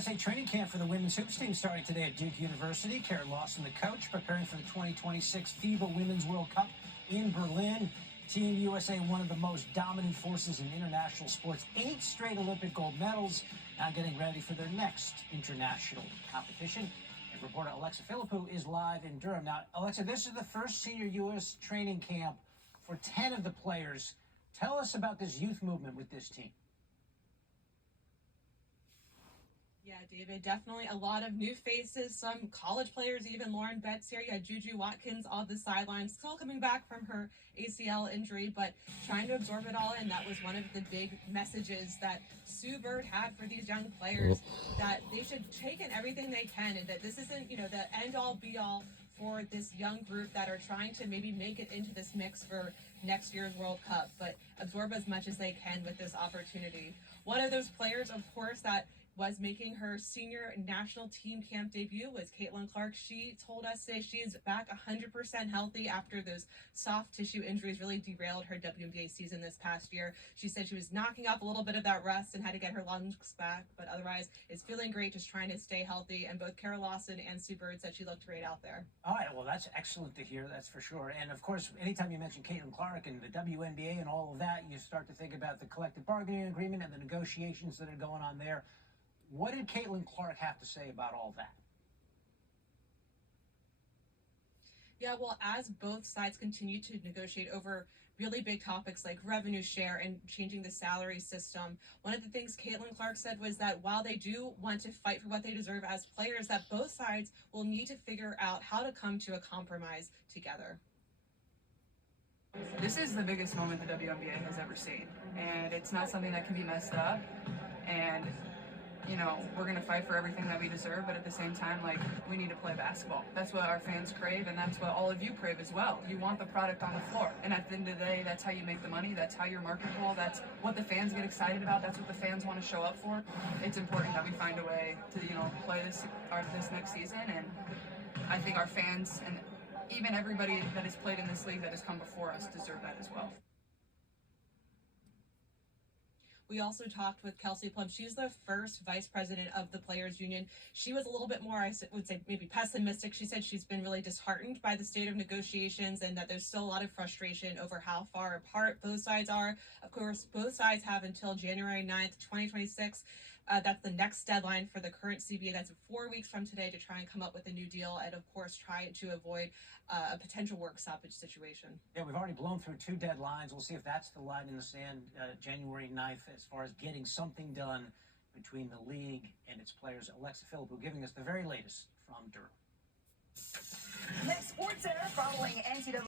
USA training camp for the women's hoops team starting today at Duke University. Karen Lawson, the coach, preparing for the 2026 FIBA Women's World Cup in Berlin. Team USA, one of the most dominant forces in international sports, 8 straight Olympic gold medals, now getting ready for their next international competition. And reporter Alexa Philippou is live in Durham. Now, Alexa, this is the first senior U.S. training camp for 10 of the players. Tell us about this youth movement with this team. Yeah, David, definitely a lot of new faces, some college players, even Lauren Betts here. You had Juju Watkins on the sidelines, still coming back from her ACL injury, but trying to absorb it all in. That was one of the big messages that Sue Bird had for these young players, that they should take in everything they can, and that this isn't, the end-all, be-all for this young group that are trying to maybe make it into this mix for next year's World Cup, but absorb as much as they can with this opportunity. One of those players, of course, that was making her senior national team camp debut was Caitlin Clark. She told us today she is back 100% healthy after those soft tissue injuries really derailed her WNBA season this past year. She said she was knocking off a little bit of that rust and had to get her lungs back, but otherwise is feeling great, just trying to stay healthy. And both Kara Lawson and Sue Bird said she looked great out there. All right, well, that's excellent to hear, that's for sure. And of course, anytime you mention Caitlin Clark and the WNBA and all of that, you start to think about the collective bargaining agreement and the negotiations that are going on there. What did Caitlin Clark have to say about all that? Yeah, well, as both sides continue to negotiate over really big topics like revenue share and changing the salary system, one of the things Caitlin Clark said was that while they do want to fight for what they deserve as players, that both sides will need to figure out how to come to a compromise together. This is the biggest moment the WNBA has ever seen, and it's not something that can be messed up. And we're going to fight for everything that we deserve, but at the same time, we need to play basketball. That's what our fans crave, and that's what all of you crave as well. You want the product on the floor. And at the end of the day, that's how you make the money. That's how you're marketable. That's what the fans get excited about. That's what the fans want to show up for. It's important that we find a way to, play this next season, and I think our fans and even everybody that has played in this league that has come before us deserve that as well. We also talked with Kelsey Plum. She's the first vice president of the Players Union. She was a little bit more, I would say, maybe pessimistic. She said she's been really disheartened by the state of negotiations and that there's still a lot of frustration over how far apart both sides are. Of course, both sides have until January 9th, 2026. That's the next deadline for the current CBA. That's 4 weeks from today to try and come up with a new deal and, of course, try to avoid a potential work stoppage situation. Yeah, we've already blown through 2 deadlines. We'll see if that's the line in the sand, January 9th, as far as getting something done between the league and its players. Alexa Philippou giving us the very latest from Durham. Next Sports Center following NCAA.